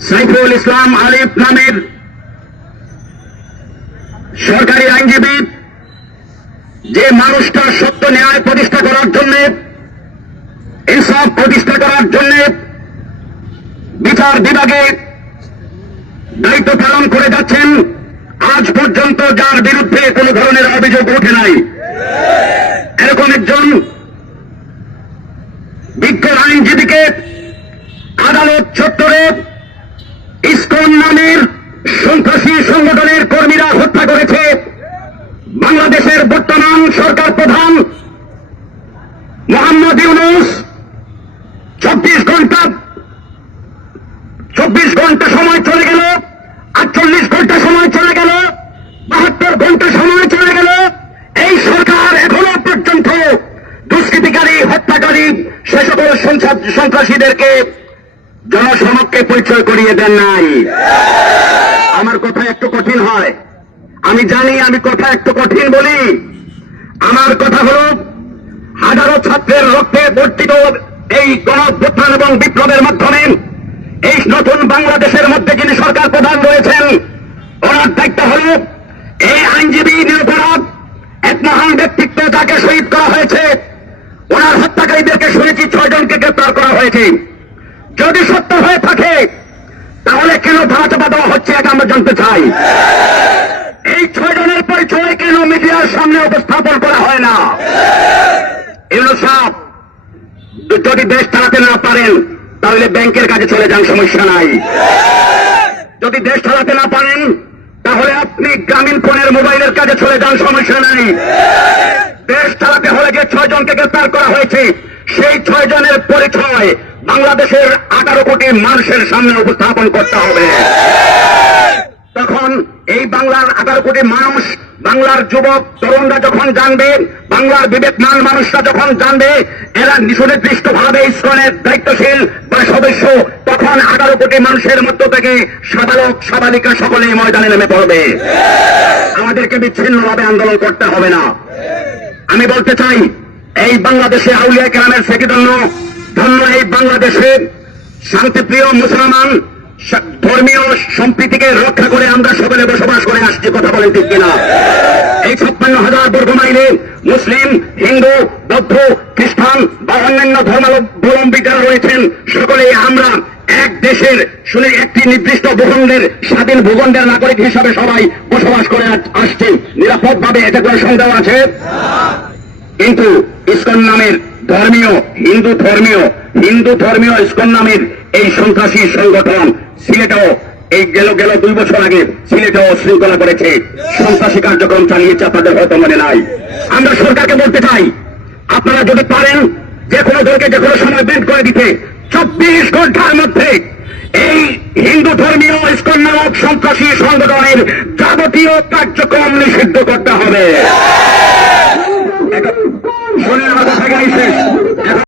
সাইফুল ইসলাম আলিফ নামের সরকারি আইনজীবী, যে মানুষটা সত্য ন্যায় প্রতিষ্ঠা করার জন্য ইনসাফ প্রতিষ্ঠা করার জন্য বিচার বিভাগে দায়িত্ব পালন করে যাচ্ছেন, আজ পর্যন্ত যার বিরুদ্ধে কোন ধরনের অভিযোগ ওঠে নাই। এরকম একজন বিজ্ঞ আইনজীবীকে আদালত চত্বরে ইসকন নামের সন্ত্রাসী সংগঠনের কর্মীরা হত্যা করেছে। বাংলাদেশের বর্তমান সরকার প্রধান মোহাম্মদ ইউনুস চব্বিশ ঘণ্টা চব্বিশ ঘণ্টা সময় চলে গেল, আটচল্লিশ ঘণ্টা সময় চলে গেল, বাহাত্তর ঘণ্টা সময় চলে গেল। এই সরকার এখনও পর্যন্ত দুষ্কৃতিকারী, হত্যাকারী, সে সকল সন্ত্রাসীদেরকে জনসমক্ষে পরিচয় করিয়ে দেন নাই। আমার কথা একটু কঠিন হয়। আমি জানি আমি কথা একটু কঠিন বলি। আমার কথা হল, হাজারো ছাত্রের রক্তে বর্তিত এই গণভ্যুত্থান এবং বিপ্লবের মাধ্যমে এই নতুন বাংলাদেশের মধ্যে যিনি সরকার প্রধান রয়েছেন, ওনার দায়িত্ব হল এই আইনজীবী নিরপরাধ এক মহান ব্যক্তিত্ব যাকে শহীদ করা হয়েছে। ওনার হত্যাকারীদেরকে শুনেছি ছয়জনকে গ্রেপ্তার করা হয়েছে। যদি সত্য হয়ে থাকে, তাহলে কেন ধারা চাপা দেওয়া হচ্ছে এটা আমরা জানতে চাই? এই ছয়জনের পরিচয় কেন মিডিয়ার সামনে উপস্থাপন করা হয় না? এগুলো সব যদি দেশ চালাতে না পারেন, তাহলে ব্যাংকের কাছে চলে যান, সমস্যা নাই। যদি দেশ চালাতে না পারেন, তাহলে আপনি গ্রামীণ ফোনের মোবাইলের কাছে চলে যান, সমস্যা নাই। দেশ চালাতে হলে যে ছয় জনকে গ্রেপ্তার করা হয়েছে, সেই ছয় জনের পরিচয় বাংলাদেশের আঠারো কোটি মানুষের সামনে উপস্থাপন করতে হবে। তখন এই বাংলার আঠারো কোটি মানুষ, বাংলার যুবক, তরুণরা যখন জানবে, বাংলার বিবেকমান মানুষরা যখন জানবে, এরা সুনির্দিষ্ট ভাবে ইস্কনের দায়িত্বশীল বা সদস্য, তখন আঠারো কোটি মানুষের মধ্য থেকে সাবালক, সাবালিকা সকলেই ময়দানে নেমে পড়বে। আমাদেরকে বিচ্ছিন্নভাবে আন্দোলন করতে হবে না। আমি বলতে চাই, এই বাংলাদেশে আউলিয়া কেরামের সেকিদন্য ধন্য এই বাংলাদেশে শান্তিপ্রিয় মুসলমান ধর্মীয় সম্প্রীতিকে রক্ষা করে আমরা সকলে বসবাস করে আসছি, কথা বলেন ঠিক কিনা? এই ছাপ্পান্ন হাজার বর্গ মাইলে মুসলিম, হিন্দু, বৌদ্ধ, খ্রিস্টান বা অন্যান্য ধর্মাবলম্বী যারা রয়েছেন, সকলেই আমরা এক দেশের শুনে একটি নির্দিষ্ট ভূখণ্ডের স্বাধীন ভূখণ্ডের নাগরিক হিসাবে সবাই বসবাস করে আস- আসছি। নিরাপদ ভাবে এতে কোনো সন্দেহ আছে? কিন্তু ইসকন নামের ধর্মীয়, হিন্দু ধর্মীয় হিন্দু ধর্মীয় ইসকন নামের এই সন্ত্রাসী সংগঠন সিলেটেও এই গেল গেল দুই বছর আগে সিলেটেও শৃঙ্খলা করেছে। সন্ত্রাসী কার্যক্রম চালিয়েছে আপনাদের হয়তো মনে নাই। আমরা সরকারকে বলতে চাই, আপনারা যদি পারেন, যে কোনো দলকে যে কোনো সময় বের করে দিতে। চব্বিশ ঘণ্টার মধ্যে এই হিন্দু ধর্মীয় ইসকন নামক সন্ত্রাসী সংগঠনের যাবতীয় কার্যক্রম নিষিদ্ধ করতে হবে। Yeah.